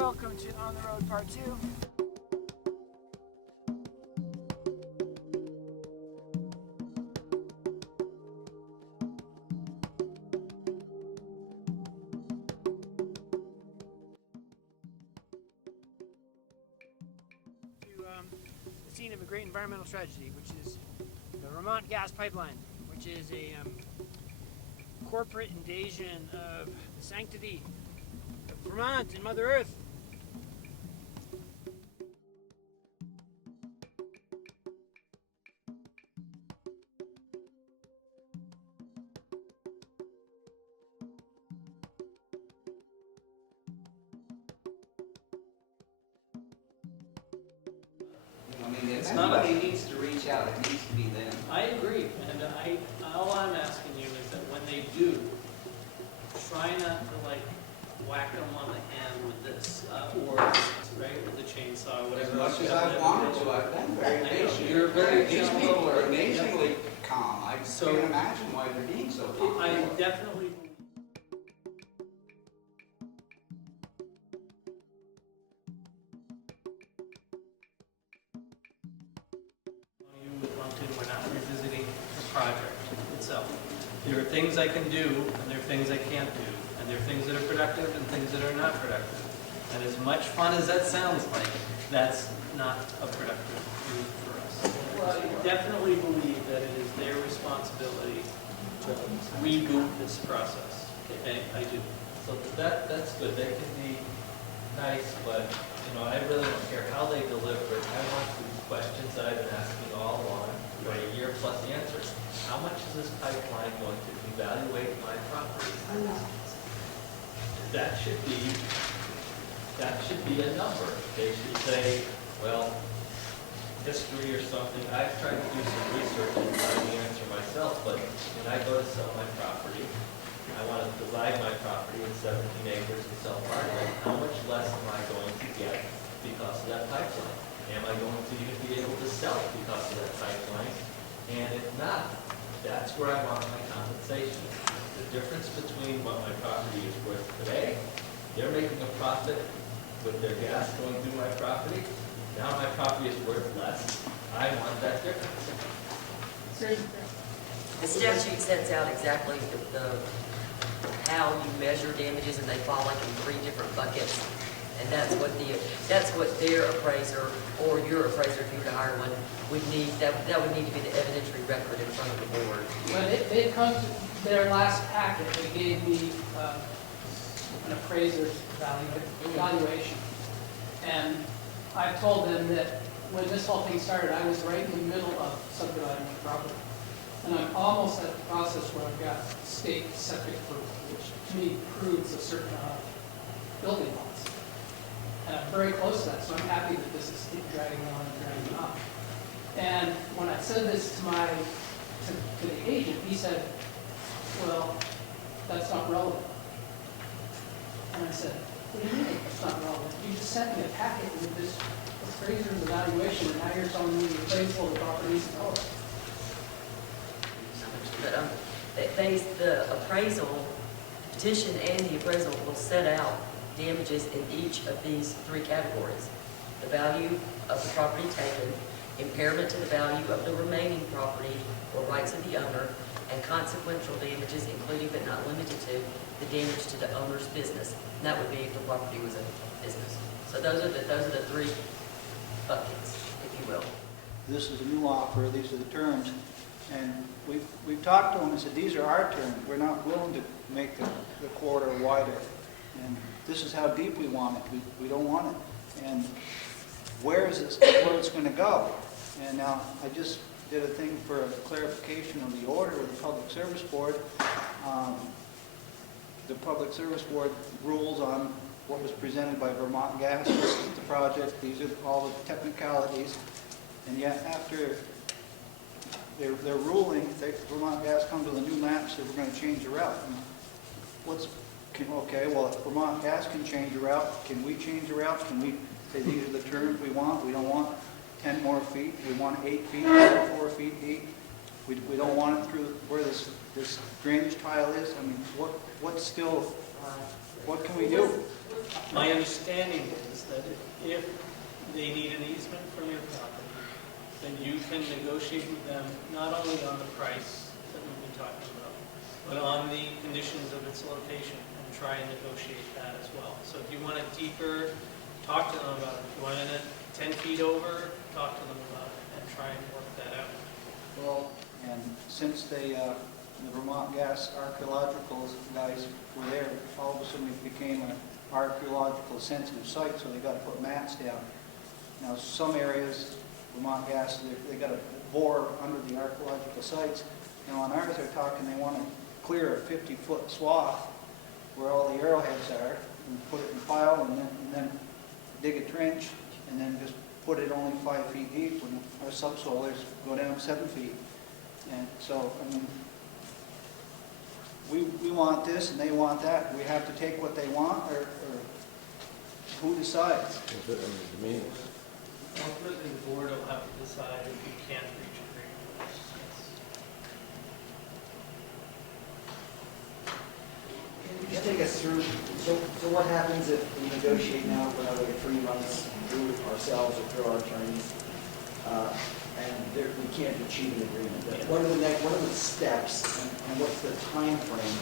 Welcome to On the Road Part 2. The scene of a great environmental tragedy, which is the Vermont gas pipeline, which is a corporate invasion of the sanctity of Vermont and Mother Earth. If somebody needs to reach out, it needs to be them. I agree, and all I'm asking you is that when they do, try not to like whack them on the hand with this, or right with the chainsaw, or whatever. As much as I've wanted to, I've been very patient. You're very These gentle. people are amazingly calm. I So- can't imagine why they're being so calm. I definitely believe. You with Monkton, we're not revisiting the project itself. There are things I can do, and there are things I can't do, and there are things that are productive and things that are not productive. And as much fun as that sounds like, that's not a productive route for us. Well, I definitely believe that it is their responsibility to reboot this process. Okay, I do. So that's good. They can be nice, but I really don't care how they deliver it. I want the questions that I've been asking all along for a year plus answers. How much is this pipeline going to evaluate my property? That should be a number. They should say, well, history or something. I've tried to do some research and find the answer myself, but when I go to sell my property, I want to divide my property in 17 acres and sell part of it. How much less am I going to get because of that pipeline? Am I going to even be able to sell it because of that pipeline? And if not, that's where I want my compensation. The difference between what my property is worth today, they're making a profit with their gas going through my property. Now my property is worth less. I want that difference. The statute sets out exactly how you measure damages, and they fall like in 3 different buckets. And that's what their appraiser or your appraiser, if you were to hire one, would need. That would need to be the evidentiary record in front of the board. When they come to their last packet, they gave me an appraiser's valuation. And I told them that when this whole thing started, I was right in the middle of subdividing the property. And I'm almost at the process where I've got state septic approval, which to me proves a certain amount of building lots. And I'm very close to that, so I'm happy that this is dragging on and dragging on. And when I said this to the agent, he said, well, that's not relevant. And I said, what do you mean it's not relevant? You just sent me a packet with this appraiser's evaluation, and now you're telling me the appraisal of the property isn't relevant. But the appraisal, petition and the appraisal will set out damages in each of these 3 categories. The value of the property taken, impairment to the value of the remaining property or rights of the owner, and consequential damages, including but not limited to the damage to the owner's business. And that would be if the property was a business. So those are the 3 buckets, if you will. This is a new offer, these are the terms, and we've talked to them and said, these are our terms, we're not willing to make the quarter wider, and this is how deep we want it, we don't want it, and where it's going to go. And now, I just did a thing for a clarification of the order with the Public Service Board. The Public Service Board rules on what was presented by Vermont Gas, this is the project, these are all the technicalities, and yet after their ruling, Vermont Gas comes with a new map, says we're going to change the route. And okay, well, if Vermont Gas can change the route, can we change the route? Can we say these are the terms we want? We don't want 10 more feet. We want 8 feet, 4 feet deep. We don't want it through where this drainage tile is. I mean, what's still, what can we do? My understanding is that if they need an easement from your property, then you can negotiate with them not only on the price that we've been talking about, but on the conditions of its location and try and negotiate that as well. So if you want it deeper, talk to them about it. If you want it 10 feet over, talk to them about it and try and work that out. Well, and since the Vermont Gas archaeological guys were there, all of a sudden it became an archaeological sensitive site, so they got to put mats down. Now, some areas, Vermont Gas, they got to bore under the archaeological sites. Now, on ours, they're talking they want to clear a 50-foot swath where all the arrowheads are and put it in pile and then dig a trench and then just put it only 5 feet deep when our subsoilers go down 7 feet. And so, I mean, we want this and they want that. We have to take what they want, or who decides? Ultimately, the board will have to decide if you can't reach agreement. Can you just take us through, so what happens if we negotiate now for another 3 months through ourselves or through our attorneys, and we can't achieve an agreement? What are the steps and what's the time frame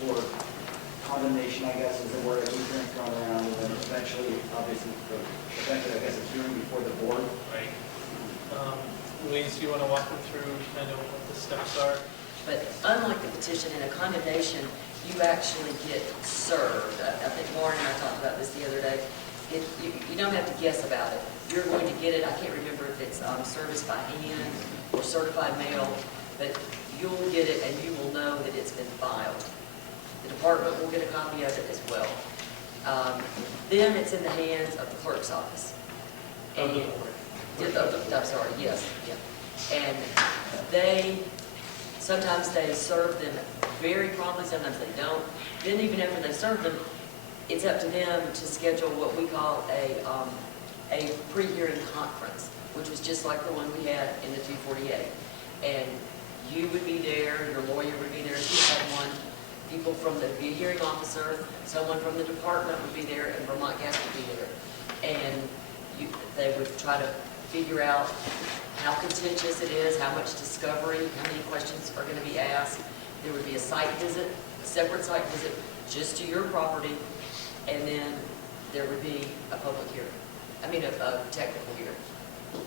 for condemnation, I guess, is the word I keep hearing thrown around, and then eventually, obviously, I guess, a hearing before the board? Right. Louise, do you want to walk them through kind of what the steps are? But unlike the petition, in a condemnation, you actually get served. I think Lauren and I talked about this the other day. You don't have to guess about it. You're going to get it. I can't remember if it's serviced by hand or certified mail, but you'll get it and you will know that it's been filed. The department will get a copy of it as well. Then it's in the hands of the clerk's office. Of the And- board. I'm sorry, yes, yeah. And sometimes they serve them very promptly, sometimes they don't. Then even after they serve them, it's up to them to schedule what we call a pre-hearing conference, which was just like the one we had in the 248. And you would be there, your lawyer would be there if you had one, people from the hearing officer, someone from the department would be there, and Vermont Gas would be there. And they would try to figure out how contentious it is, how much discovery, how many questions are going to be asked. There would be a site visit, a separate site visit, just to your property, and then there would be a public hearing. I mean, a technical hearing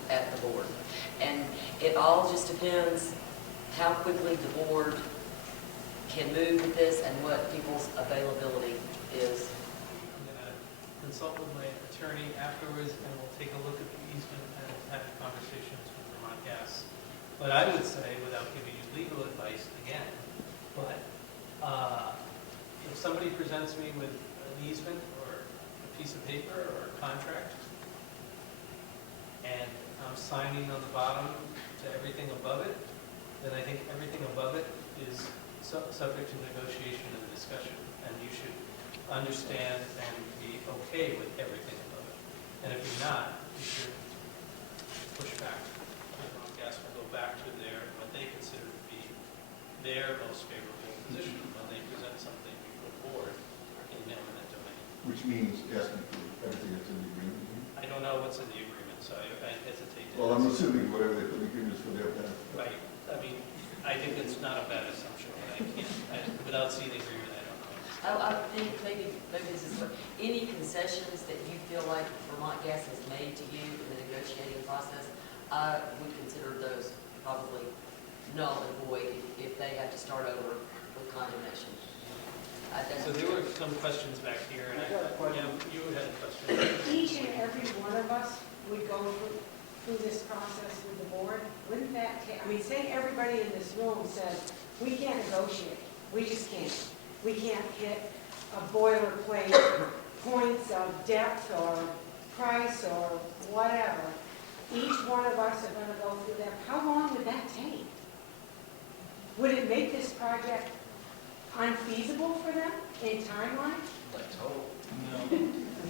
at the board. And it all just depends how quickly the board can move with this and what people's availability is. I'm going to consult with my attorney afterwards, and we'll take a look at the easement and have conversations with Vermont Gas. But I would say, without giving you legal advice again, but if somebody presents me with an easement or a piece of paper or a contract, and I'm signing on the bottom to everything above it, then I think everything above it is subject to negotiation and discussion, and you should understand and be okay with everything above it. And if you're not, you should push back. Vermont Gas will go back to what they consider to be their most favorable position when they present something before the board in eminent domain. Which means asking for everything that's in the agreement. I don't know what's in the agreement, so I hesitate to. Well, I'm assuming whatever they put in the agreement is for their benefit. Right. I mean, I think it's not a bad assumption, but I can't, without seeing the agreement, I don't know. I think maybe this is what, any concessions that you feel like Vermont Gas has made to you in the negotiating process, I would consider those probably null and void if they have to start over with condemnation. So there were some questions back here, and you had a question. Each and every one of us would go through this process with the board. Wouldn't that take, I mean, say everybody in this room said, we can't negotiate, we just can't. We can't hit a boilerplate points of depth or price or whatever. Each one of us are going to go through that. How long would that take? Would it make this project unfeasible for them in timeline?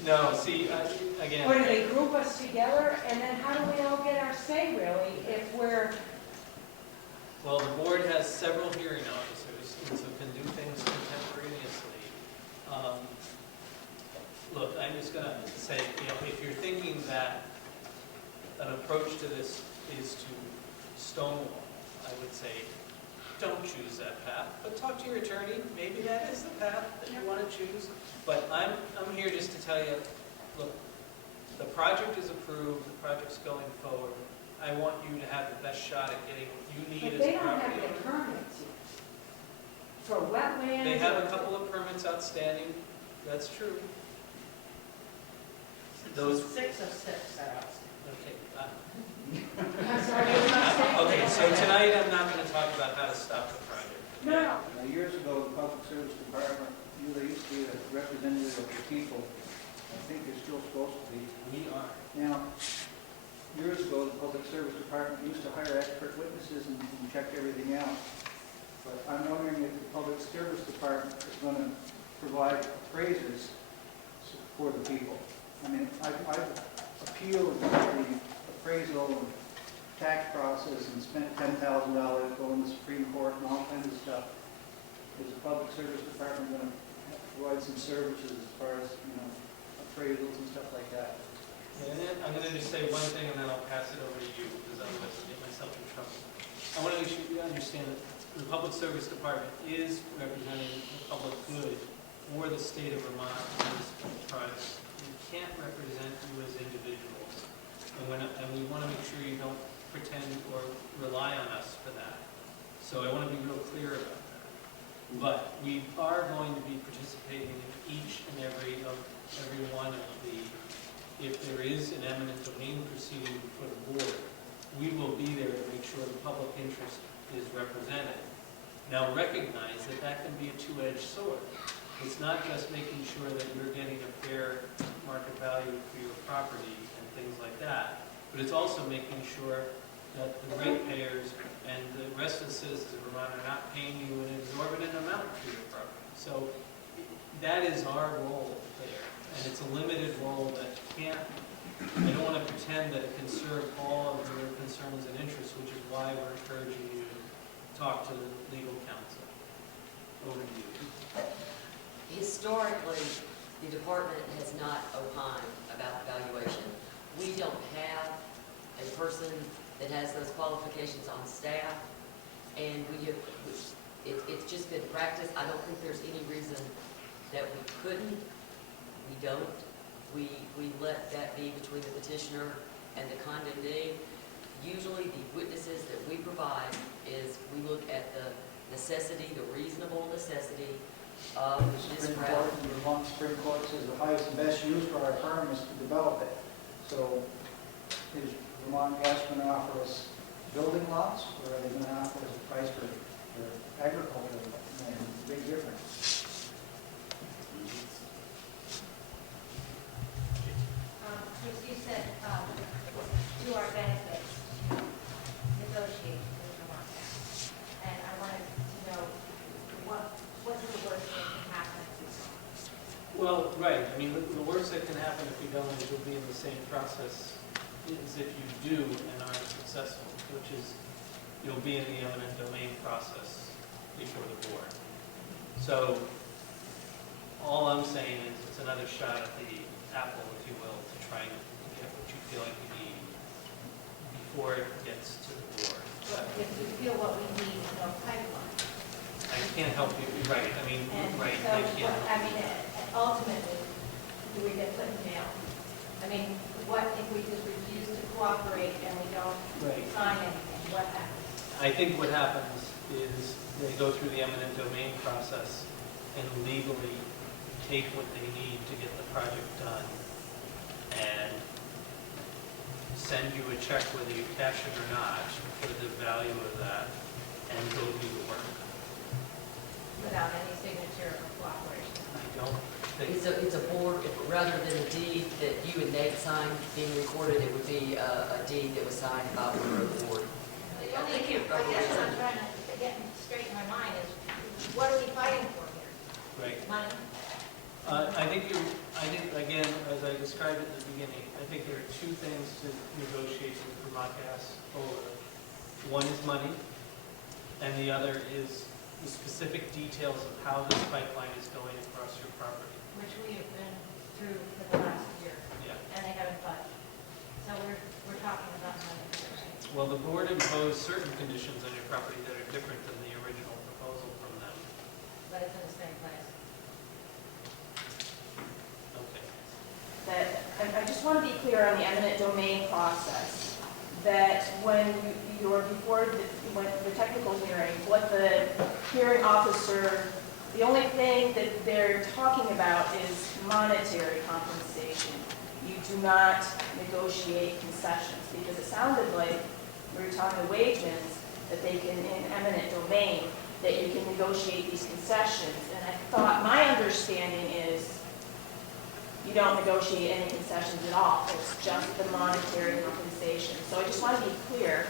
No, see, again. Or do they group us together, and then how do we all get our say, really, if we're Well, the board has several hearing officers, and so can do things contemporaneously. Look, I'm just gonna say, if you're thinking that an approach to this is to stonewall, I would say, don't choose that path, but talk to your attorney, maybe that is the path that you want to choose. But I'm here just to tell you, look, the project is approved, the project's going forward. I want you to have the best shot at getting what you need But as they a don't have property the owner. permits yet. For wetlands. They have a or- couple of permits outstanding, that's true. Those, 6 of 6 are outstanding. okay. I'm sorry, what did you say? Okay, so tonight I'm not going to talk about how to stop the project. No, Years ago, the Public Service Department, they used to be a representative of the people. I think they're still supposed to be. We are. Now, years ago, the Public Service Department used to hire expert witnesses and check everything out. But I'm wondering if the Public Service Department is going to provide appraisers for the people. I mean, I've appealed the appraisal and tax process and spent $10,000 going to the Supreme Court and all kinds of stuff. Is the Public Service Department going to provide some services as far as, appraisals and stuff like that? And then I'm going to just say one thing and then I'll pass it over to you because otherwise I'll get myself in trouble. I want to make sure you understand that the Public Service Department is representing the public good for the state of Vermont in this project. We can't represent you as individuals. And we want to make sure you don't pretend or rely on us for that. So I want to be real clear about that. But we are going to be participating in each and every one of the, if there is an eminent domain proceeding before the board, we will be there to make sure the public interest is represented. Now recognize that that can be a two-edged sword. It's not just making sure that you're getting a fair market value for your property and things like that, but it's also making sure that the ratepayers and the rest of the citizens of Vermont are not paying you an exorbitant amount for your property. So that is our role there, and it's a limited role that can't, I don't want to pretend that it can serve all of your concerns and interests, which is why we're encouraging you to talk to the legal counsel. Over to you. Historically, the department has not opined about the valuation. We don't have a person that has those qualifications on staff, and it's just been practice. I don't think there's any reason that we couldn't. We don't. We let that be between the petitioner and the condemnee. Usually the witnesses that we provide is we look at the necessity, the reasonable necessity of The this Supreme route. Court, the Vermont Supreme Court says the highest and best use for our firm is to develop it. So is Vermont Gas going to offer us building lots, or are they going to offer us a price for agricultural land? It's a big difference. As you said, to our benefit to negotiate with Vermont Gas. And I wanted to know what's the worst that can happen if we don't? Well, right. I mean, the worst that can happen if you don't is you'll be in the same process as if you do and aren't successful, which is you'll be in the eminent domain process before the board. So all I'm saying is it's another shot at the apple, if you will, to try and get what you feel like you need before it gets to the board. If we feel what we need is no pipeline. I can't help you, right, I mean, And right, so, I can't. ultimately, do we get put in jail? I mean, what if we just refuse to cooperate and we don't Right. sign anything? What happens? I think what happens is they go through the eminent domain process and legally take what they need to get the project done and send you a check whether you cash it or not for the value of that and go do the work. Without any signature or cooperation? I don't think, It's a board, rather than a deed that you and Nate signed being recorded, it would be a deed that was signed by the board. The only, I guess what I'm trying to get straight in my mind is, what are we fighting for here? right. Money? I think, again, as I described at the beginning, I think there are two things to negotiate with Vermont Gas over. One is money, and the other is the specific details of how this pipeline is going across your property. Which we have been through for the last year, Yeah. and they haven't budged. So we're talking about money here, right? Well, the board imposed certain conditions on your property that are different than the original proposal from them. But it's in the same place. Okay. That, I just want to be clear on the eminent domain process, that when you're before the technical hearing, what the hearing officer, the only thing that they're talking about is monetary compensation. You do not negotiate concessions, because it sounded like we were talking to Wagemans, that they can, in eminent domain, that you can negotiate these concessions. And I thought, my understanding is, you don't negotiate any concessions at all. It's just the monetary compensation. So I just want to be clear,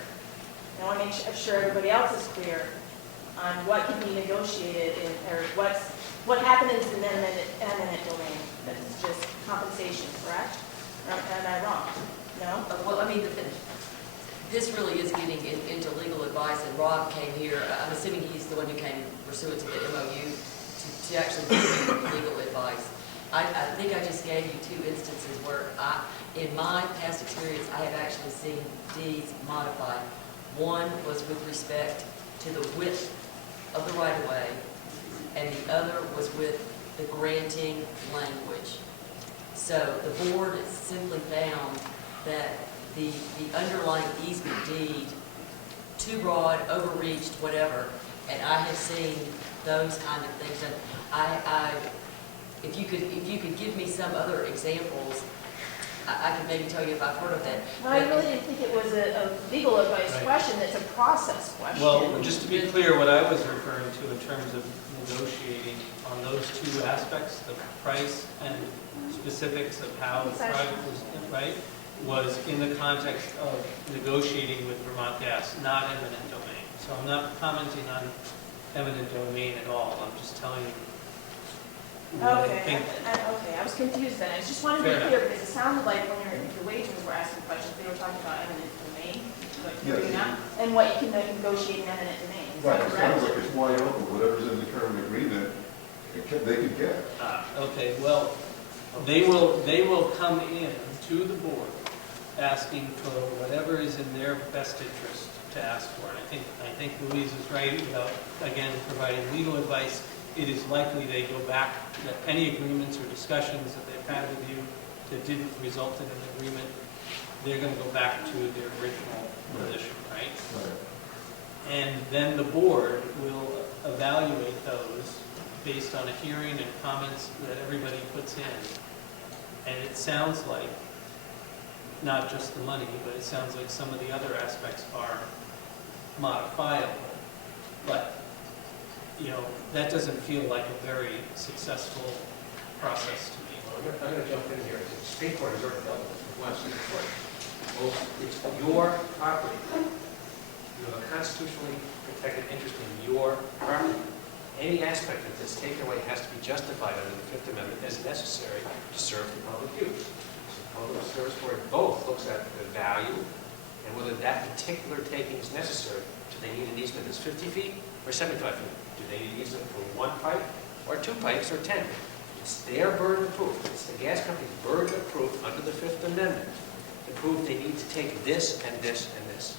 and I want to make sure everybody else is clear on what can be negotiated in, or what happens in eminent domain. That's just compensation, correct? Or am I wrong? No? Well, I mean, this really is getting into legal advice, and Rob came here, I'm assuming he's the one who came pursuant to the MOU to actually give you legal advice. I think I just gave you 2 instances where in my past experience, I have actually seen deeds modified. One was with respect to the width of the right-of-way, and the other was with the granting language. So the board simply found that the underlying easement deed, too broad, overreached, whatever, and I have seen those kind of things. And if you could give me some other examples, I could maybe tell you if I've heard of that. No, I really didn't think it was a legal advice Right. question. It's a process question. Well, just to be clear, what I was referring to in terms of negotiating on those 2 aspects, the price and specifics of how the project was, right, was in the context of negotiating with Vermont Gas, not eminent domain. So I'm not commenting on eminent domain at all. I'm just telling you what I Okay, think. I was confused then. I just wanted to Fair be clear, because it sounded like when the wages were asking questions, they were talking about eminent domain, like Yes. doing that, and what you can negotiate in eminent domain. Is Right, that it correct? sounds like it's wide open, whatever's in the current agreement, they could get. Okay, well, they will come in to the board asking for whatever is in their best interest to ask for. And I think Louise is right about, again, providing legal advice. It is likely they go back, that any agreements or discussions that they've had with you that didn't result in an agreement, they're going to go back to their original position, right? Right. And then the board will evaluate those based on a hearing and comments that everybody puts in. And it sounds like, not just the money, but it sounds like some of the other aspects are modifiable. But, you know, that doesn't feel like a very successful process to me. I'm going to jump in here. The State Court has already dealt with it, Vermont State Court. Well, it's your property. You have a constitutionally protected interest in your property. Any aspect of this taken away has to be justified under the Fifth Amendment as necessary to serve the public use. So the Public Service Board both looks at the value and whether that particular taking is necessary. Do they need an easement that's 50 feet or 75 feet? Do they need an easement for 1 pipe or 2 pipes or 10? It's their burden of proof. It's the gas company's burden of proof under the Fifth Amendment to prove they need to take this and this and this.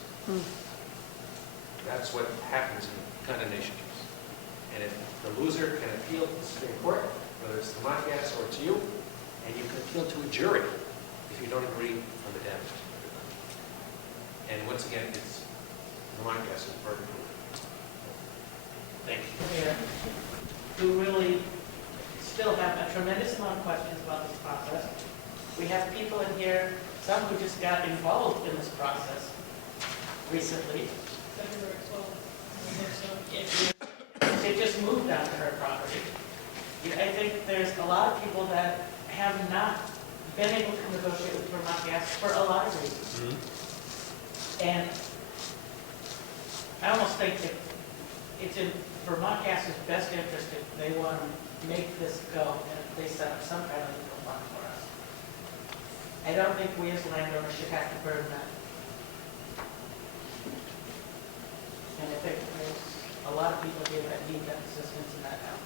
That's what happens in condemnation cases. And if the loser can appeal to the Supreme Court, whether it's Vermont Gas or it's you, and you can appeal to a jury if you don't agree on the damage. And once again, it's Vermont Gas's burden of proof. Thank you. Here, who really still have a tremendous amount of questions about this process. We have people in here, some who just got involved in this process recently. February 12th. They just moved onto her property. I think there's a lot of people that have not been able to negotiate with Vermont Gas for a lot of reasons. And I almost think that it's in Vermont Gas's best interest if they want to make this go and if they set up some kind of legal fund for us. I don't think we as landowners should have to burden that. And if there's a lot of people here that need that assistance and that help.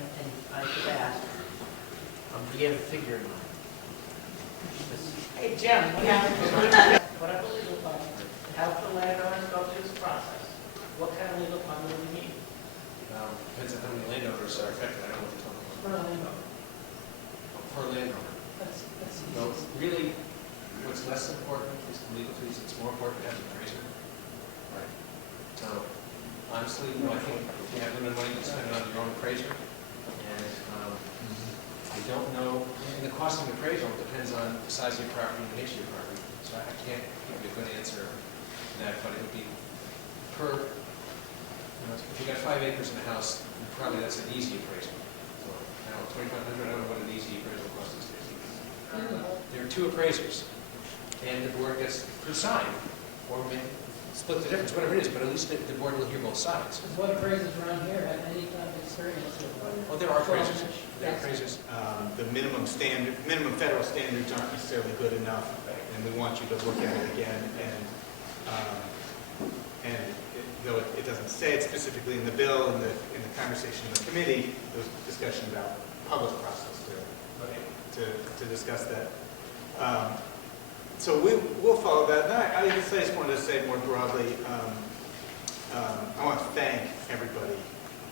And I could ask, do you have a figure in mind? Hey, Jim, whatever legal fund, to help the landowners go through this process, what kind of legal fund do we need? Depends on how many landowners are affected, I don't know what you're talking about. Per landowner. Per landowner. That's No, easy. really, what's less important is the legal fees, it's more important to have an appraiser. Right. So, honestly, I think if you have limited money, you can spend it on your own appraiser. And I don't know, and the cost of an appraisal depends on the size of your property and the nature of your property. So I can't give you a good answer to that, but it would be per, if you got 5 acres in a house, probably that's an easy appraisal. So, I don't know, 2,500, I don't know what an easy appraisal cost is. There are 2 appraisers, and the board gets to decide, or may split the difference, whatever it is, but at least the board will hear both sides. Because what appraisers around here have any kind of experience with? Oh, there are appraisers. There are appraisers. The minimum federal standards aren't necessarily good enough, and we want you to look at it again. Though it doesn't say it specifically in the bill, in the conversation in the committee, there was discussion about public process to discuss that. So we'll follow that. And I just wanted to say more broadly, I want to thank everybody.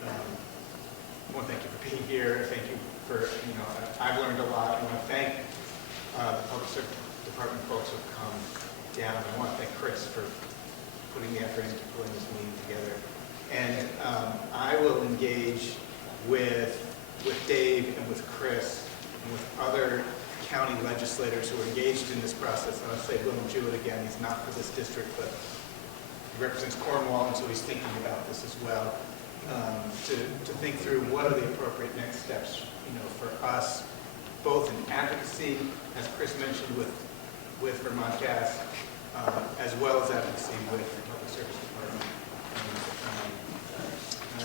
I want to thank you for being here. Thank you for, I've learned a lot. I want to thank the public service department folks who have come down. I want to thank Chris for putting the effort into pulling this meeting together. And I will engage with Dave and with Chris and with other county legislators who are engaged in this process. And I'll say William Jewett again, he's not for this district, but he represents Cornwall, and so he's thinking about this as well, to think through what are the appropriate next steps, for us, both in advocacy, as Chris mentioned, with Vermont Gas, as well as advocacy with the Public Service Department. I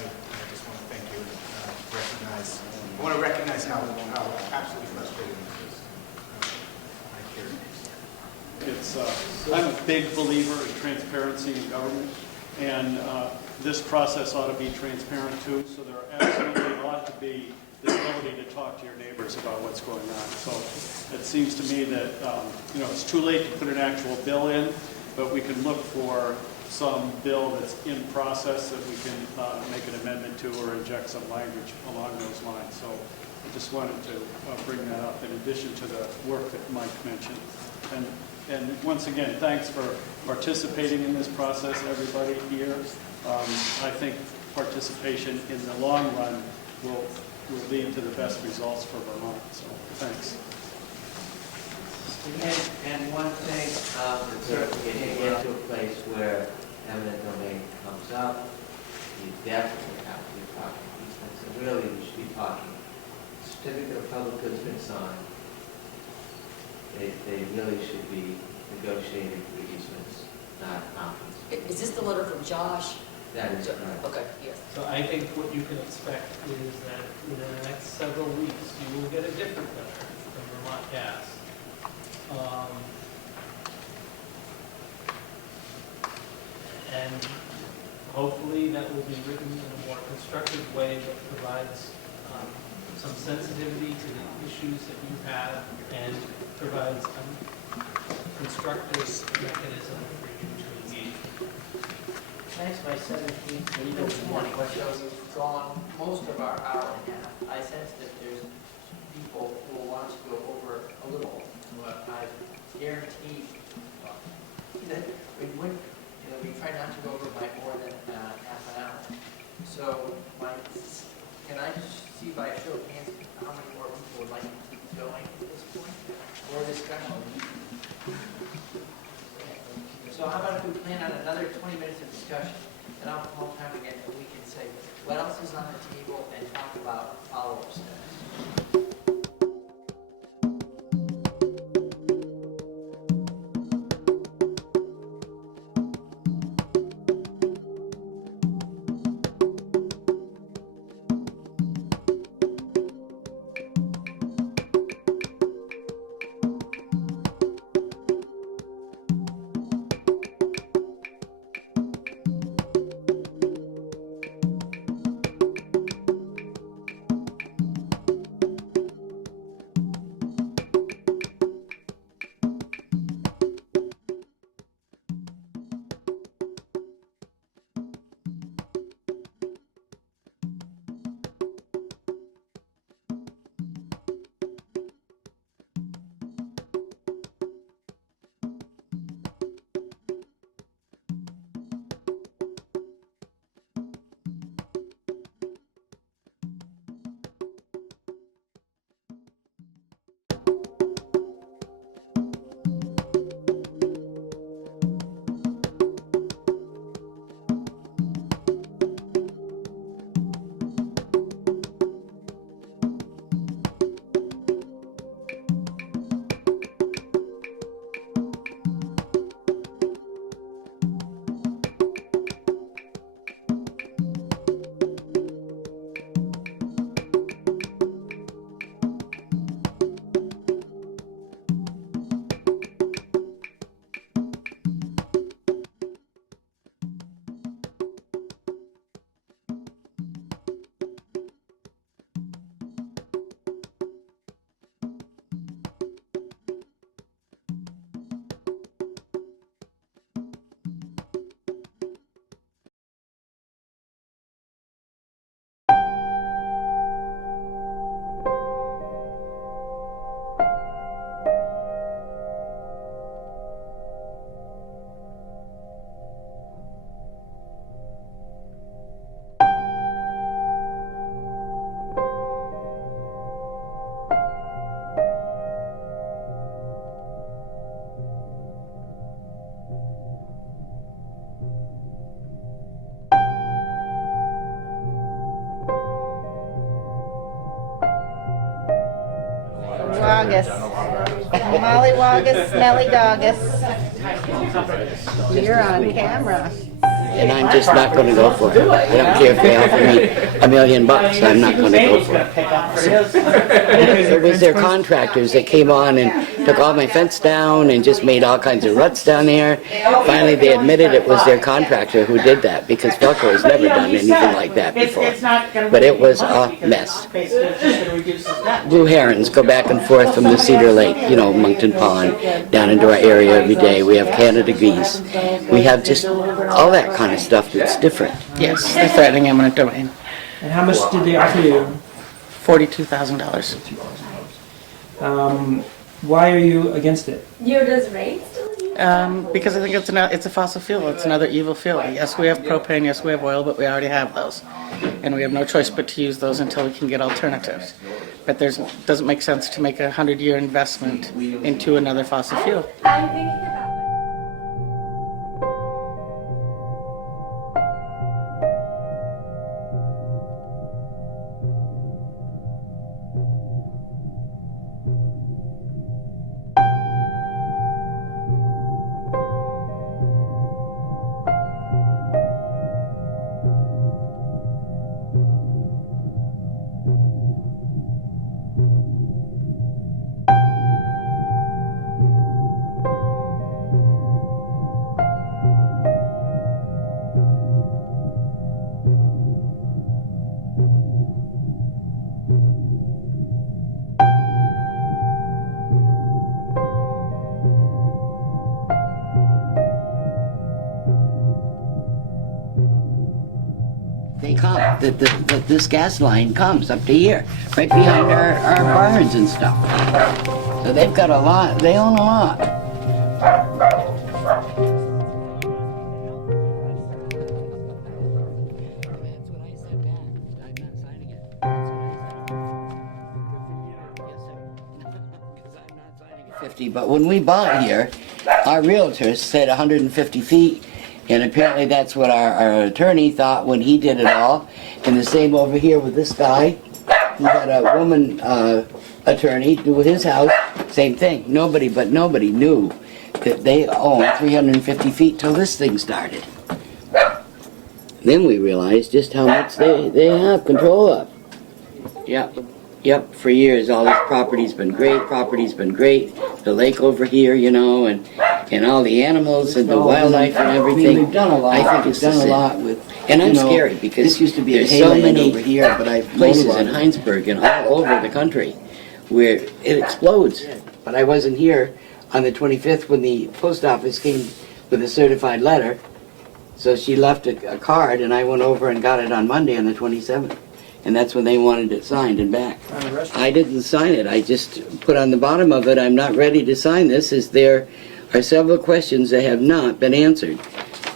just want to thank you and I want to recognize how absolutely frustrating this is. I hear it. I'm a big believer in transparency in government, and this process ought to be transparent too, so there absolutely ought to be the ability to talk to your neighbors about what's going on. So it seems to me that it's too late to put an actual bill in, but we can look for some bill that's in process that we can make an amendment to or inject some language along those lines. So I just wanted to bring that up in addition to the work that Mike mentioned. And once again, thanks for participating in this process, everybody here. I think participation in the long run will lead to the best results for Vermont. So thanks. And one thing, if you get to a place where eminent domain comes up, you definitely have to be talking easements. And really, we should be talking. Certificate of public good's been signed. They really should be negotiating for easements, not options. Is this the letter from Josh? That is correct. Okay, yes. So I think what you can expect is that within the next several weeks, you will get a different letter from Vermont Gas. And hopefully that will be written in a more constructive way that provides some sensitivity to the issues that you have and provides a constructive mechanism for you to engage. Thanks, my 17th legal morning, so you've gone most of our hour and a half. I sense that there's people who will want to go over a little, but I guarantee that we wouldn't, we try not to go over by more than half an hour. So, can I just see by a show of hands how many more people would like to keep going at this point? Or discussion? So how about if we plan on another 20 minutes of discussion, and I'll call time again, and we can say what else is on the table and talk about follow-up steps. Woggus. Molly Woggus, Smelly Doggus. You're on camera. And I'm just not going to go for it. I don't care if they offer me $1 million, I'm not going to go for it. It was their contractors that came on and took all my fence down and just made all kinds of ruts down there. Finally, they admitted it was their contractor who did that, because Velcro has never done anything like that before. But it was a mess. Blue herons go back and forth from the Cedar Lake, you know, Monkton Pond, down into our area every day. We have Canada geese. We have just all that kind of stuff that's different. Yes, they're threatening eminent domain. And how much did they offer you? $42,000. Why are you against it? Does rain still use? Because I think it's a fossil fuel. It's another evil fuel. Yes, we have propane. Yes, we have oil, but we already have those, and we have no choice but to use those until we can get alternatives. But doesn't make sense to make a 100-year investment into another fossil fuel. I'm thinking about They come, this gas line comes up to here, right behind our barns and stuff. So they've got a lot, they own a lot. But when we bought here, our realtors said 150 feet, and apparently that's what our attorney thought when he did it all. And the same over here with this guy. He had a woman attorney do his house, same thing. Nobody knew that they owned 350 feet till this thing started. Then we realized just how much they have control of. Yep, for years all this property's been great, The lake over here, you know, and all the animals and the wildlife and everything. We've done a lot. I think it's done a lot with, and I'm scared because this used to be a there's so hayland many over here, but I places in Heinsberg and all over the country where it explodes. But I wasn't here on the 25th when the post office came with a certified letter. So she left a card, and I went over and got it on Monday on the 27th. And that's when they wanted it signed and back. I didn't sign it. I just put on the bottom of it, I'm not ready to sign this, as there are several questions that have not been answered.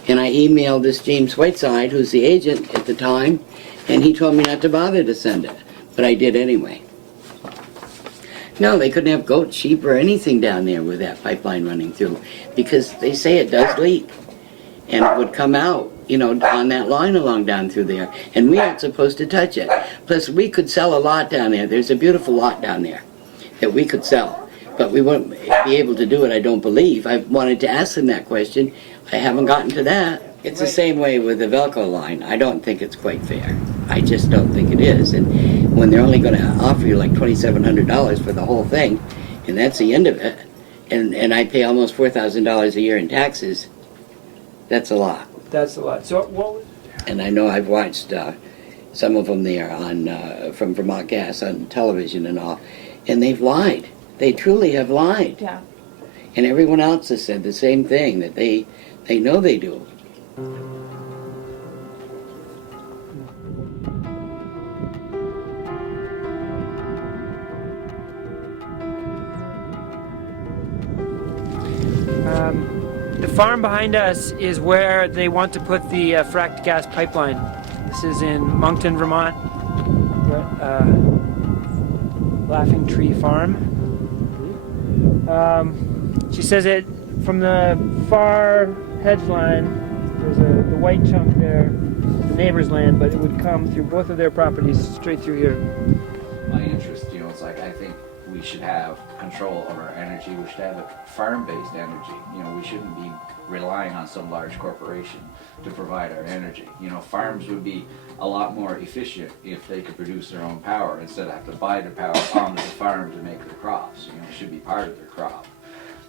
And I emailed this James Whiteside, who's the agent at the time, and he told me not to bother to send it. But I did anyway. No, they couldn't have goats, sheep, or anything down there with that pipeline running through, because they say it does leak. And it would come out, you know, on that line along down through there. And we aren't supposed to touch it. Plus, we could sell a lot down there. There's a beautiful lot down there that we could sell. But we wouldn't be able to do it, I don't believe. I wanted to ask them that question. I haven't gotten to that. It's the same way with the Velcro line. I don't think it's quite fair. I just don't think it is. And when they're only going to offer you like $2,700 for the whole thing, and that's the end of it, and I pay almost $4,000 a year in taxes, that's a lot. That's a lot. So what? And I know I've watched some of them there on from Vermont Gas on television and all, and they've lied. They truly have lied. Yeah. And everyone else has said the same thing, that they know they do. The farm behind us is where they want to put the fracked gas pipeline. This is in Monkton, Vermont. We're at Laughing Tree Farm. She says it from the far hedge line. There's the white chunk there, the neighbor's land, but it would come through both of their properties straight through here. My interest, you know, it's like I think we should have control of our energy. We should have a farm-based energy. You know, we shouldn't be relying on some large corporation to provide our energy. You know, farms would be a lot more efficient if they could produce their own power instead of have to buy the power onto the farm to make their crops. You know, it should be part of their crop.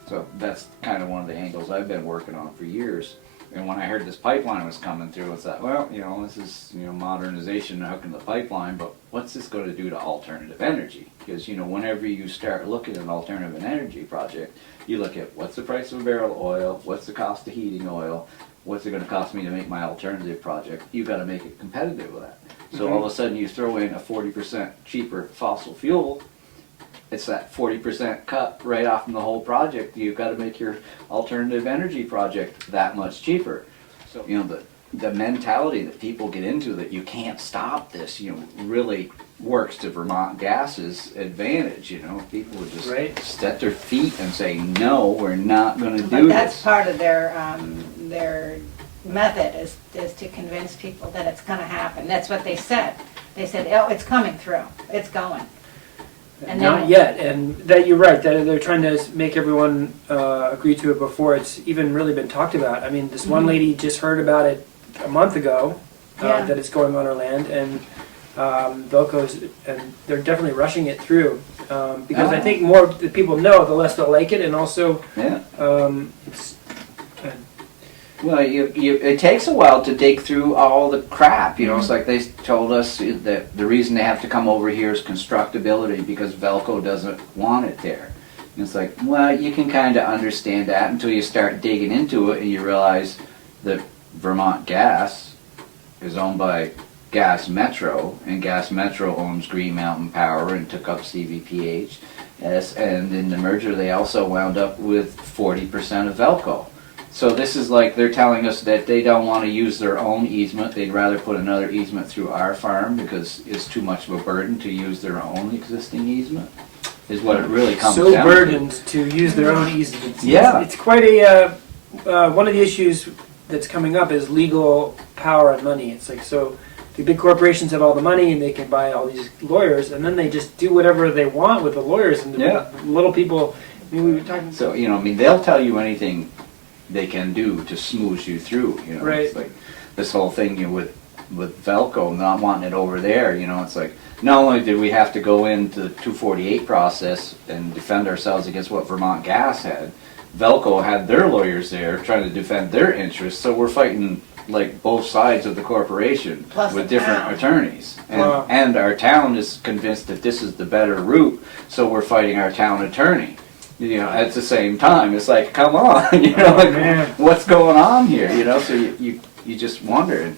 So that's kind of one of the angles I've been working on for years. And when I heard this pipeline was coming through, I thought, well, you know, this is, you know, modernization and hooking the pipeline, but what's this going to do to alternative energy? Because, you know, whenever you start looking at an alternative energy project, you look at what's the price of a barrel of oil, what's the cost of heating oil, what's it going to cost me to make my alternative project? You've got to make it competitive with that. So all of a sudden you throw in a 40% cheaper fossil fuel, it's that 40% cut right off from the whole project. You've got to make your alternative energy project that much cheaper. So, you know, the mentality that people get into that you can't stop this, you know, really works to Vermont Gas's advantage. You know, people would just set their feet and say, no, we're not going to do But that's this. part of their method is to convince people that it's going to happen. That's what they said. They said, oh, it's coming through. It's going. And Not yet, and that you're right, that they're trying to make everyone agree to it before it's even really been talked about. I mean, this one lady just heard about it a month ago, that it's going on her land, and Velco's, and they're definitely rushing it through, because I think more the people know, the less they'll like it, and also it's... Well, it takes a while to dig through all the crap, you know. It's like they told us that the reason they have to come over here is constructability because Velco doesn't want it there. And it's like, well, you can kind of understand that until you start digging into it and you realize that Vermont Gas is owned by Gas Metro, and Gas Metro owns Green Mountain Power and took up CVPH. Yes, and in the merger they also wound up with 40% of Velco. So this is like they're telling us that they don't want to use their own easement. They'd rather put another easement through our farm because it's too much of a burden to use their own existing easement, is what it really comes down to. So burdened to use their own easements. Yeah. It's quite a, one of the issues that's coming up is legal power and money. It's like, so the big corporations have all the money and they can buy all these lawyers, and then they just do whatever they want with the lawyers, and the little people, I mean, we were talking... So, you know, I mean, they'll tell you anything they can do to smooth you through, you know. Right. It's like this whole thing, you know, with Velco not wanting it over there, you know. It's like not only did we have to go into the 248 process and defend ourselves against what Vermont Gas had, Velco had their lawyers there trying to defend their interests, so we're fighting like both sides of the corporation Plus with the different town. attorneys. And, Wow. and our town is convinced that this is the better route, so we're fighting our town attorney. You know, at the same time, it's like, come on, you know, like, what's going on here, you know? So you just wonder.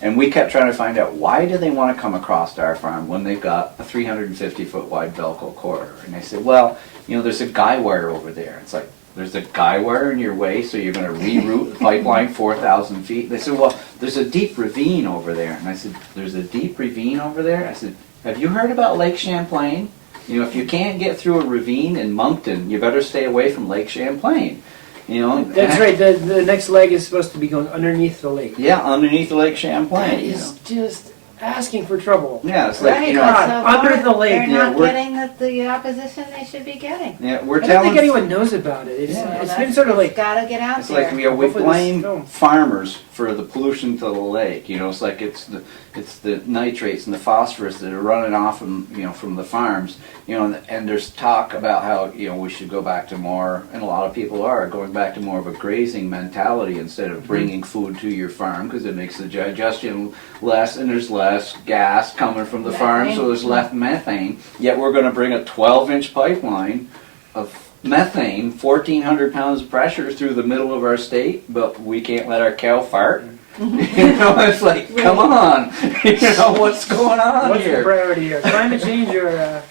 And we kept trying to find out, why do they want to come across our farm when they've got a 350-foot wide Velco corridor? And they said, well, you know, there's a guy wire over there. It's like, there's a guy wire in your way, so you're going to reroute the pipeline 4,000 feet? They said, well, there's a deep ravine over there. And I said, there's a deep ravine over there? I said, have you heard about Lake Champlain? You know, if you can't get through a ravine in Monkton, you better stay away from Lake Champlain. You know, That's right, the next leg is supposed to be going underneath the lake. Yeah, underneath Lake Champlain. That you is know. just asking for trouble. Yeah, it's like, you know, under the lake. They're not we're- getting the opposition they should be getting. Yeah, we're I don't telling. think anyone knows about it. It's been sort of like... Gotta get out It's there. like we Hopefully this blame film. farmers for the pollution to the lake. You know, it's like it's the nitrates and the phosphorus that are running off from, you know, from the farms. You know, and there's talk about how, you know, we should go back to more, and a lot of people are going back to more of a grazing mentality instead of bringing food to your farm, because it makes the digestion less, and there's less gas coming from the farm, so there's less methane. Yet we're going to bring a 12-inch pipeline of methane, 1,400 pounds of pressure through the middle of our state, but we can't let our cow fart. You know, it's like, come on, you know, what's going on What's here? the priority here? Climate change or...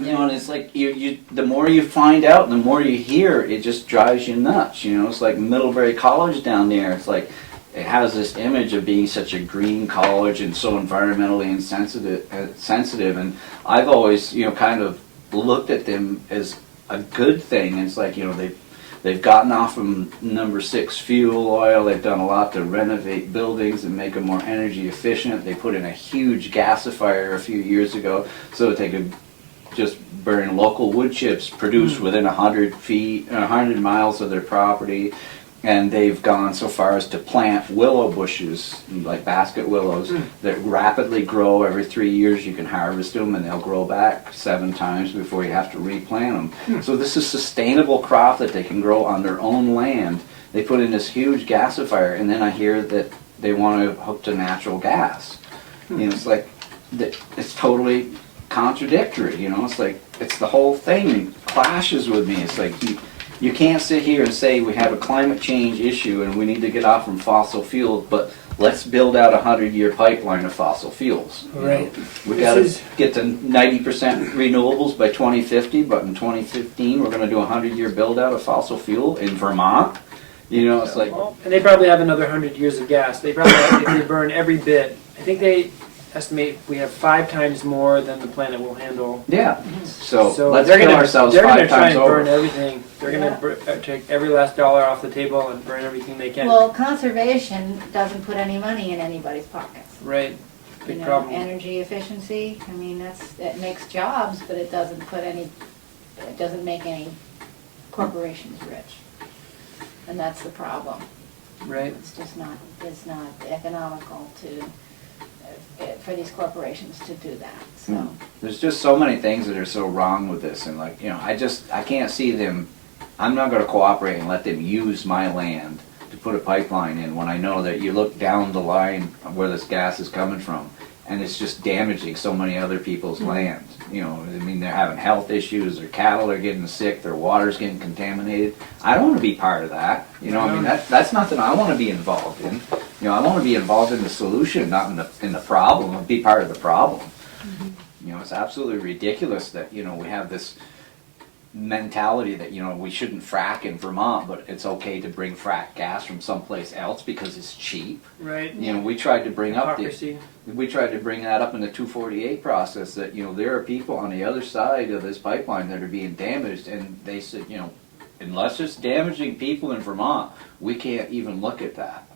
You know, and it's like the more you find out, the more you hear, it just drives you nuts. You know, it's like Middlebury College down there. It's like it has this image of being such a green college and so environmentally sensitive. And I've always, you know, kind of looked at them as a good thing. It's like, you know, they've gotten off from number 6 fuel oil. They've done a lot to renovate buildings and make them more energy efficient. They put in a huge gasifier a few years ago so that they could just burn local wood chips produced within 100 feet, 100 miles of their property. And they've gone so far as to plant willow bushes, like basket willows, that rapidly grow. Every 3 years you can harvest them, and they'll grow back 7 times before you have to replant them. So this is sustainable crop that they can grow on their own land. They put in this huge gasifier, and then I hear that they want to hook to natural gas. You know, it's like, it's totally contradictory, you know? It's like, it's the whole thing clashes with me. It's like, you can't sit here and say we have a climate change issue and we need to get off from fossil fuels, but let's build out a 100-year pipeline of fossil fuels. Right. We got to get to 90% renewables by 2050, but in 2015 we're going to do a 100-year build out of fossil fuel in Vermont. You know, it's like, And they probably have another 100 years of gas. They probably have, if they burn every bit. I think they estimate we have 5 times more than the planet will handle. yeah. So let's they're kill gonna, ourselves they're 5 gonna try times and over. burn everything. They're gonna take every last dollar off the table and burn everything they can. Well, conservation doesn't put any money in anybody's pockets. Right. You Big know, problem. energy efficiency, I mean, it makes jobs, but it doesn't make any corporations rich. And that's the problem. Right. It's not economical for these corporations to do that, so. There's just so many things that are so wrong with this, and like, you know, I can't see them, I'm not gonna cooperate and let them use my land to put a pipeline in when I know that you look down the line of where this gas is coming from, and it's just damaging so many other people's land. You know, I mean, they're having health issues, their cattle are getting sick, their water's getting contaminated. I don't wanna be part of that, you know, I mean, that's nothing I wanna be involved in. You know, I wanna be involved in the solution, not in the problem, and be part of the problem. You know, it's absolutely ridiculous that, you know, we have this mentality that, you know, we shouldn't frack in Vermont, but it's okay to bring frack gas from someplace else because it's cheap. Right. You know, we tried to bring Hypocrisy. that up in the 248 process, that, you know, there are people on the other side of this pipeline that are being damaged, and they said, you know, unless it's damaging people in Vermont, we can't even look at that.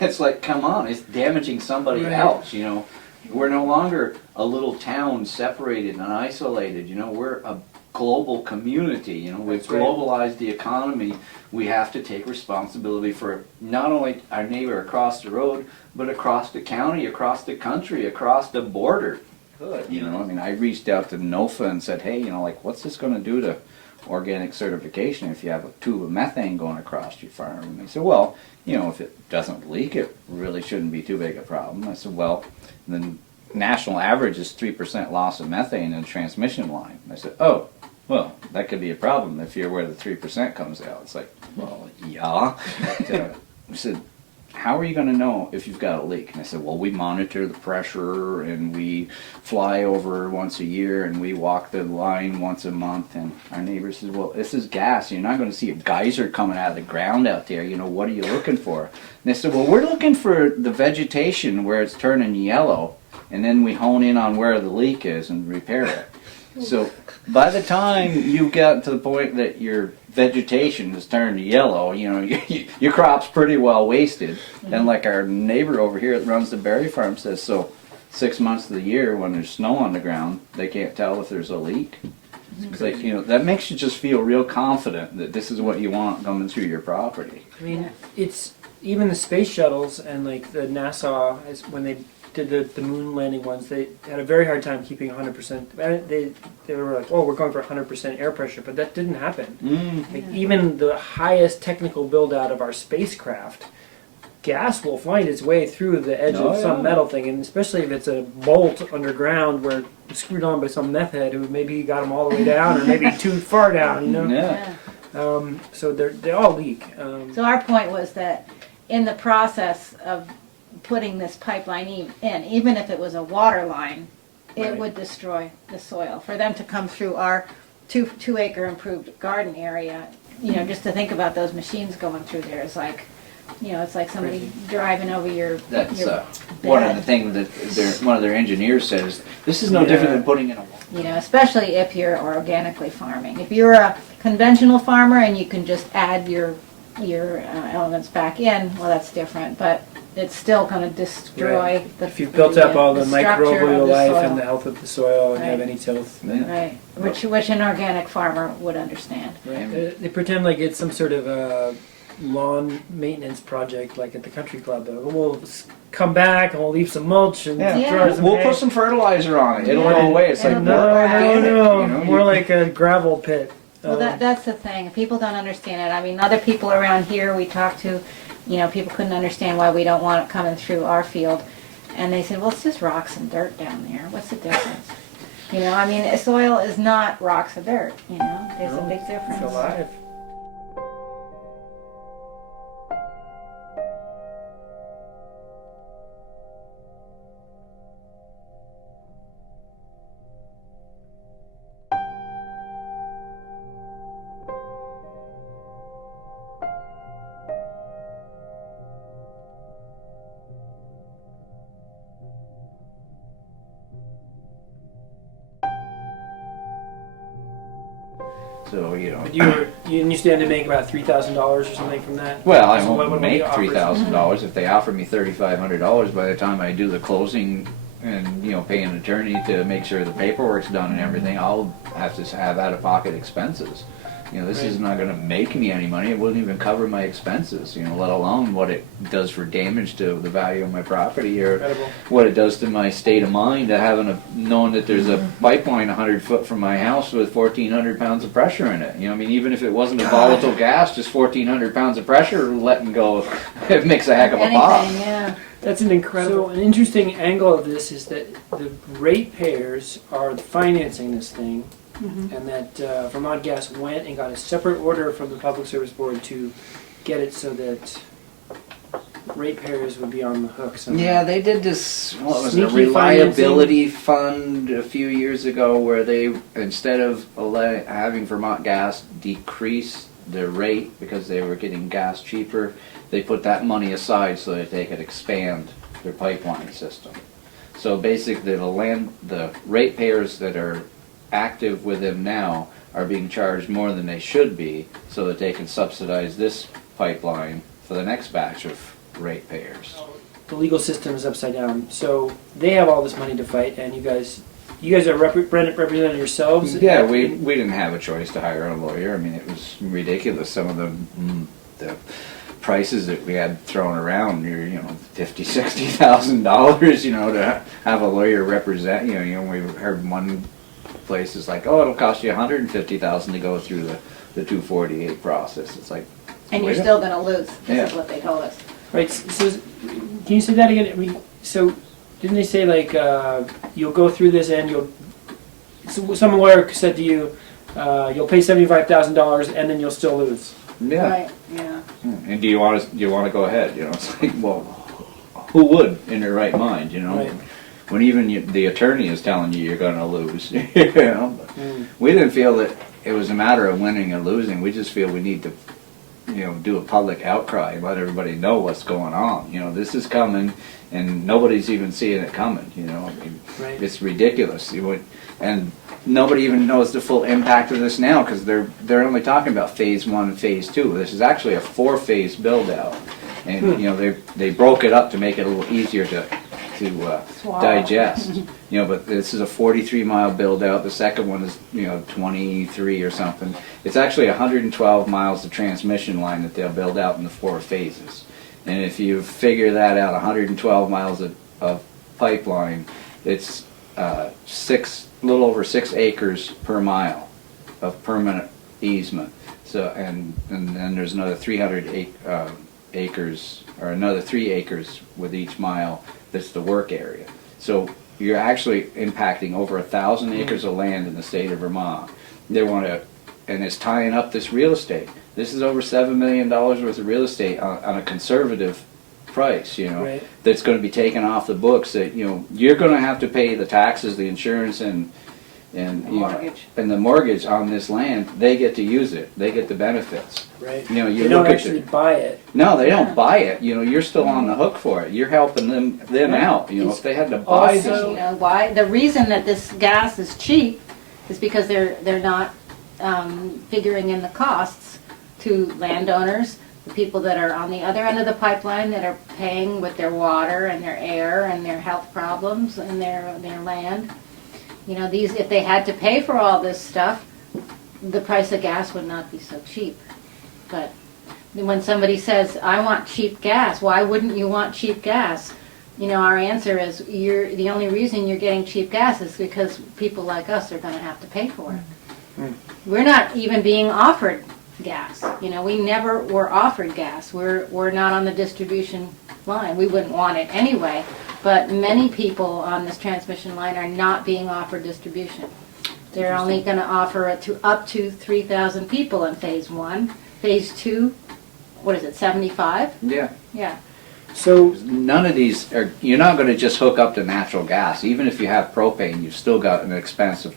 It's like, come on, it's damaging somebody else, you know. We're no longer a little town separated and isolated, you know, we're a global community, you know, we've globalized the economy. We have to take responsibility for not only our neighbor across the road, but across the county, across the country, across the border. Good, you know, I mean, I reached out to NOFA and said, hey, you know, like, what's this gonna do to organic certification if you have a tube of methane going across your farm? And they said, well, you know, if it doesn't leak, it really shouldn't be too big a problem. I said, well, the national average is 3% loss of methane in the transmission line. And I said, oh, well, that could be a problem if you're where the 3% comes out. It's like, well, yeah. I said, how are you going to know if you've got a leak? And I said, well, we monitor the pressure, and we fly over once a year, and we walk the line once a month. And our neighbor says, well, this is gas. You're not going to see a geyser coming out of the ground out there. You know, what are you looking for? And they said, well, we're looking for the vegetation where it's turning yellow, and then we hone in on where the leak is and repair it. So by the time you get to the point that your vegetation has turned yellow, you know, your crop's pretty well wasted. And like our neighbor over here that runs the berry farm says, so 6 months of the year when there's snow on the ground, they can't tell if there's a leak. It's like, you know, that makes you just feel real confident that this is what you want coming through your property. I mean, it's even the space shuttles and like the NASA, when they did the moon landing ones, they had a very hard time keeping 100%. They were like, oh, we're going for 100% air pressure, but that didn't happen. Like, even the highest technical build out of our spacecraft, gas will find its way through the edge of some metal thing, and especially if it's a bolt underground where it's screwed on by some meth head who maybe got them all the way down or maybe too far down, you know? So they all leak. So our point was that in the process of putting this pipeline in, even if it was a water line, it would destroy the soil. For them to come through our 2-acre improved garden area, you know, just to think about those machines going through there is like, you know, it's like somebody driving over your That's your one of bed. the things that one of their engineers says. This is no different than putting in a. You know, especially if you're organically farming. If you're a conventional farmer and you can just add your elements back in, well, that's different. But it's still gonna destroy the. If you've built up all the structure of microbial the life soil. and the health of the soil, and you have Right. any tilth. Right, which an organic farmer would understand. They pretend like it's some sort of a lawn maintenance project, like at the country club. We'll come back and we'll leave some mulch and throw some We'll hay. put some fertilizer on it. It'll go away. It's like no, you know, more like a gravel pit. Well, that's the thing. People don't understand it. I mean, other people around here we talk to, people couldn't understand why we don't want it coming through our field. And they said, well, it's just rocks and dirt down there. What's the difference? I mean, soil is not rocks and dirt, There's a big difference. It's alive. So But you stand to make about $3,000 or something from that. Well, I So won't what would make be offers? $3,000 if they offer me $3,500 by the time I do the closing and pay an attorney to make sure the paperwork's done and everything. I'll have to have out-of-pocket expenses. This is not going to make me any money. It wouldn't even cover my expenses. Let alone what it does for damage to the value of my property or Incredible. what it does to my state of mind to knowing that there's a pipeline 100 foot from my house with 1,400 pounds of pressure in it. I mean, even if it wasn't a volatile gas, just 1,400 pounds of pressure letting go, it makes a heck of a pop. Anything, yeah. That's an incredible. So an interesting angle of this is that the ratepayers are financing this thing, and that Vermont Gas went and got a separate order from the Public Service Board to get it so that ratepayers would be on the hook somehow. Yeah, they did this, what was it, Sneaky reliability fund a few years ago where they, instead of having Vermont Gas decrease their rate because they were getting gas cheaper, they put that money aside so that they could expand their pipeline system. So basically the ratepayers that are active with them now are being charged more than they should be so that they can subsidize this pipeline for the next batch of ratepayers. The legal system is upside down. So they have all this money to fight, and you guys are representing yourselves. Yeah, we didn't have a choice to hire a lawyer. I mean, it was ridiculous. Some of the prices that we had thrown around, $50,000-$60,000, to have a lawyer represent. We heard one place is like, oh, it'll cost you $150,000 to go through the 248 process. It's like, And you're still gonna lose, this is what they told us. Right, so can you say that again? I mean, so didn't they say like you'll go through this and so some lawyer said to you, you'll pay $75,000 and then you'll still lose. Yeah. Right, yeah. And do you want to go ahead? It's like, well, who would in their right mind? Right. When even the attorney is telling you you're going to lose. We didn't feel that it was a matter of winning or losing. We just feel we need to, do a public outcry and let everybody know what's going on. This is coming, and nobody's even seeing it coming. I mean, Right. it's ridiculous. And nobody even knows the full impact of this now because they're only talking about phase 1 and phase 2. This is actually a 4-phase build out, and they broke it up to make it a little easier to digest. But this is a 43-mile build out. The second one is 23 or something. It's actually 112 miles of transmission line that they'll build out in the 4 phases. And if you figure that out, 112 miles of pipeline, it's a little over 6 acres per mile of permanent easement. So and then there's another 300 acres, or another 3 acres with each mile. That's the work area. So you're actually impacting over 1,000 acres of land in the state of Vermont. They want to, and it's tying up this real estate. This is over $7 million worth of real estate on a conservative price, Right. that's going to be taken off the books. That you're going to have to pay the taxes, the insurance, and Mortgage. and the mortgage on this land. They get to use it. They get the benefits. Right. You They don't actually buy it. No, they don't buy it. You're still on the hook for it. You're helping them out. If they had to buy this. Also, why, the reason that this gas is cheap is because they're not figuring in the costs to landowners, the people that are on the other end of the pipeline that are paying with their water and their air and their health problems and their land. You know, these, if they had to pay for all this stuff, the price of gas would not be so cheap. But when somebody says, I want cheap gas, why wouldn't you want cheap gas? You know, our answer is, the only reason you're getting cheap gas is because people like us are going to have to pay for it. We're not even being offered gas. You know, we never were offered gas. We're not on the distribution line. We wouldn't want it anyway. But many people on this transmission line are not being offered distribution. They're only going to offer it to up to 3,000 people in phase 1. Phase 2, what is it, 75? Yeah. Yeah. So none of these are, you're not going to just hook up to natural gas. Even if you have propane, you've still got an expense of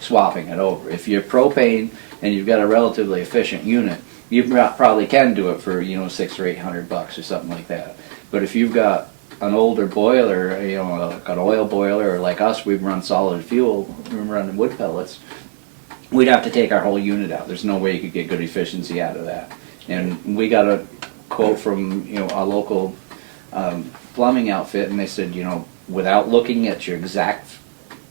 swapping it over. If you're propane and you've got a relatively efficient unit, you probably can do it for, you know, $600 or $800 or something like that. But if you've got an older boiler, you know, like an oil boiler, or like us, we run solid fuel, we run wood pellets, we'd have to take our whole unit out. There's no way you could get good efficiency out of that. And we got a quote from, you know, a local plumbing outfit, and they said, you know, without looking at your exact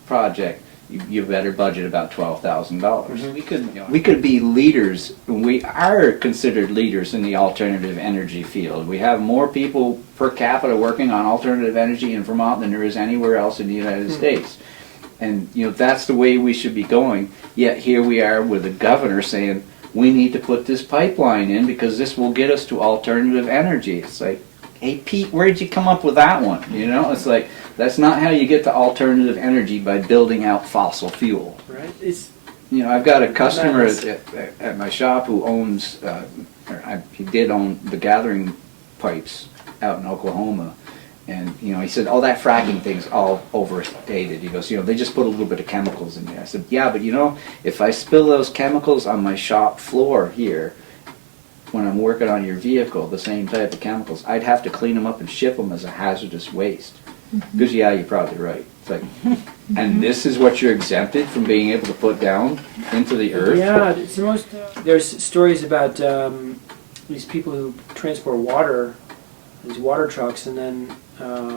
project, you better budget about $12,000. We could be leaders. We are considered leaders in the alternative energy field. We have more people per capita working on alternative energy in Vermont than there is anywhere else in the United States. And you know, that's the way we should be going. Yet here we are with the governor saying we need to put this pipeline in because this will get us to alternative energy. It's like, hey Pete, where'd you come up with that one? You know, it's like, that's not how you get to alternative energy, by building out fossil fuel. Right. It's, you know, I've got a customer at my shop who owns, he did own the gathering pipes out in Oklahoma. And, you know, he said, oh, that fracking thing's all overstated. He goes, you know, they just put a little bit of chemicals in there. I said, yeah, but you know, if I spill those chemicals on my shop floor here, when I'm working on your vehicle, the same type of chemicals, I'd have to clean them up and ship them as a hazardous waste. Because, yeah, you're probably right. It's like, and this is what you're exempted from being able to put down into the earth? yeah, it's the most, there's stories about these people who transport water, these water trucks, and then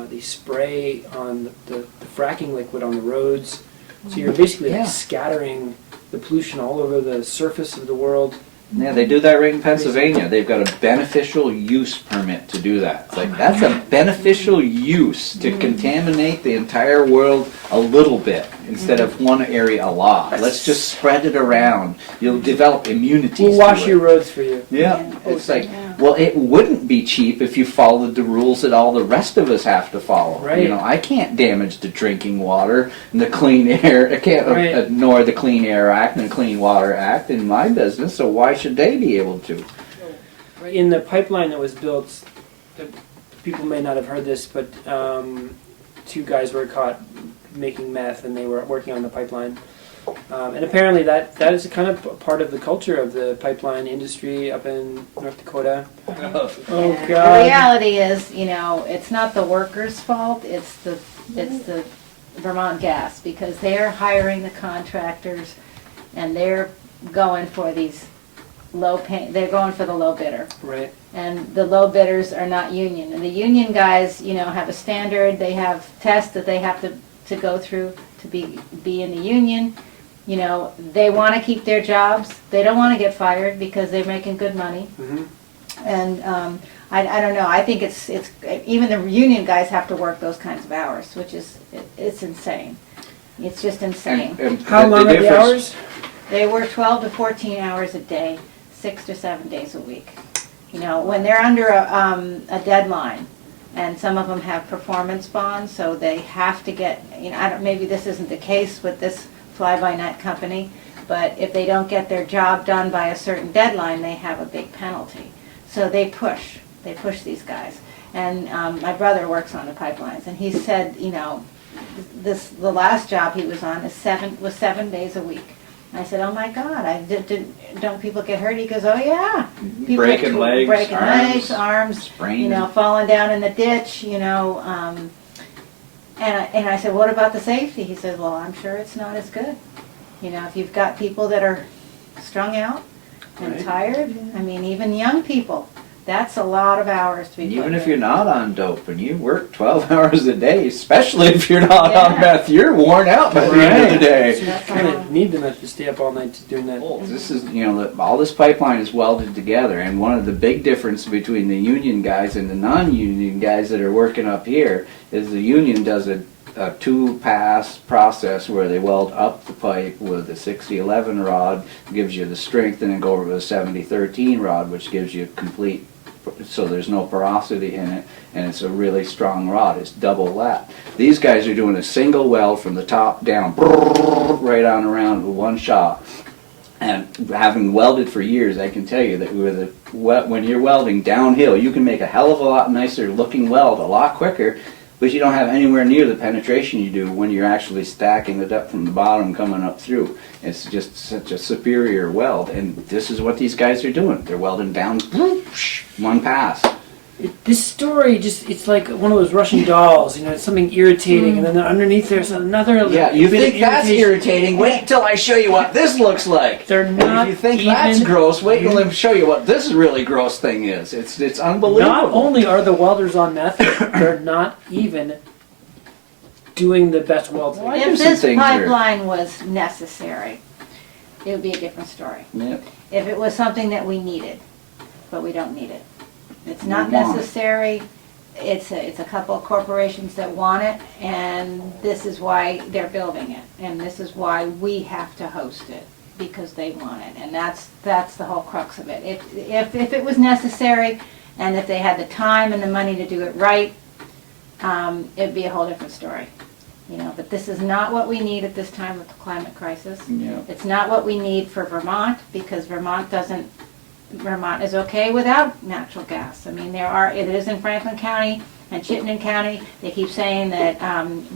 they spray on the fracking liquid on the roads. So you're basically like scattering the pollution all over the surface of the world. Yeah, they do that right in Pennsylvania. They've got a beneficial use permit to do that. It's like, that's a beneficial use to contaminate the entire world a little bit instead of one area a lot. Let's just spread it around. You'll develop immunity. We'll wash your roads for you. Yeah, it's like, well, it wouldn't be cheap if you followed the rules that all the rest of us have to follow. Right. You know, I can't damage the drinking water and the clean air. I can't ignore the Clean Air Act and the Clean Water Act in my business, so why should they be able to? In the pipeline that was built, people may not have heard this, but 2 guys were caught making meth, and they were working on the pipeline. And apparently that is kind of part of the culture of the pipeline industry up in North Dakota. Oh God! The reality is, you know, it's not the workers' fault. It's the Vermont Gas, because they're hiring the contractors, and they're going for these they're going for the low bidder. Right. And the low bidders are not union. And the union guys, you know, have a standard. They have tests that they have to go through to be in the union. You know, they want to keep their jobs. They don't want to get fired because they're making good money. And I don't know. I think it's even the union guys have to work those kinds of hours, which is it's insane. It's just insane. And how long are the hours? They work 12 to 14 hours a day, 6 to 7 days a week. You know, when they're under a deadline, and some of them have performance bonds, so they have to get, you know, maybe this isn't the case with this fly-by-night company, but if they don't get their job done by a certain deadline, they have a big penalty. So they push these guys. And my brother works on the pipelines, and he said, you know, the last job he was on was 7 days a week. I said, oh my God, don't people get hurt? He goes, oh yeah. People breaking legs, arms, spraining. You know, falling down in the ditch, you know. And I said, what about the safety? He said, well, I'm sure it's not as good. You know, if you've got people that are strung out and tired, I mean, even young people That's a lot of hours to be And put even if in. you're not on dope and you work 12 hours a day, especially if you're not on Yeah. meth, you're worn out by the end of the day. So you kind of need the meth to stay up all night doing that. This is, all this pipeline is welded together, and one of the big differences between the union guys and the non-union guys that are working up here is the union does a two-pass process where they weld up the pipe with a 6011 rod, gives you the strength, and then go over with a 7013 rod, which gives you complete, so there's no porosity in it, and it's a really strong rod. It's double that. These guys are doing a single weld from the top down, right on around with one shot. And having welded for years, I can tell you that when you're welding downhill, you can make a hell of a lot nicer looking weld a lot quicker, but you don't have anywhere near the penetration you do when you're actually stacking it up from the bottom coming up through. It's just such a superior weld, and this is what these guys are doing. They're welding down, one pass. This story it's like one of those Russian dolls, it's something irritating, and then underneath there's another. Yeah, you bit of think that's irritating? Wait till I show you what this looks like. They're not. And if you think that's gross, wait till I show you what this really gross thing is. It's unbelievable. Not only are the welders on meth, they're not even doing the best welds. If this pipeline was necessary, it would be a different story. Yep. If it was something that we needed, but we don't need it. It's not We want it. necessary. It's a couple of corporations that want it, and this is why they're building it, and this is why we have to host it, because they want it, and that's the whole crux of it. If it was necessary, and if they had the time and the money to do it right, it'd be a whole different story. But this is not what we need at this time of the climate crisis. Yeah. It's not what we need for Vermont, because Vermont is okay without natural gas. I mean, it is in Franklin County and Chittenden County. They keep saying that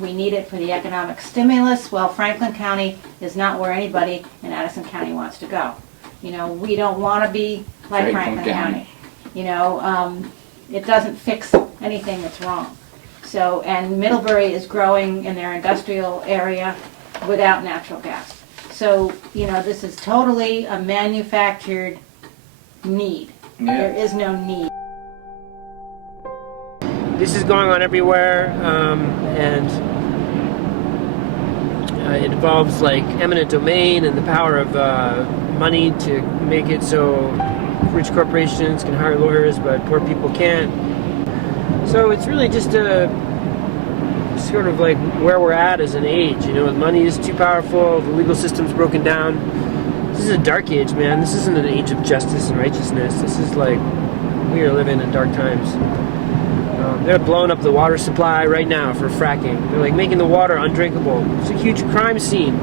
we need it for the economic stimulus. Well, Franklin County is not where anybody in Addison County wants to go. We don't want to be like Franklin County. It doesn't fix anything that's wrong. So, and Middlebury is growing in their industrial area without natural gas. So, this is totally a manufactured need. Yeah. There is no need. This is going on everywhere, and it involves like eminent domain and the power of money to make it so rich corporations can hire lawyers, but poor people can't. So it's really just sort of like where we're at as an age. Money is too powerful, the legal system's broken down. This is a dark age, man. This isn't an age of justice and righteousness. This is like, we are living in dark times. They're blowing up the water supply right now for fracking. They're like making the water undrinkable. It's a huge crime scene.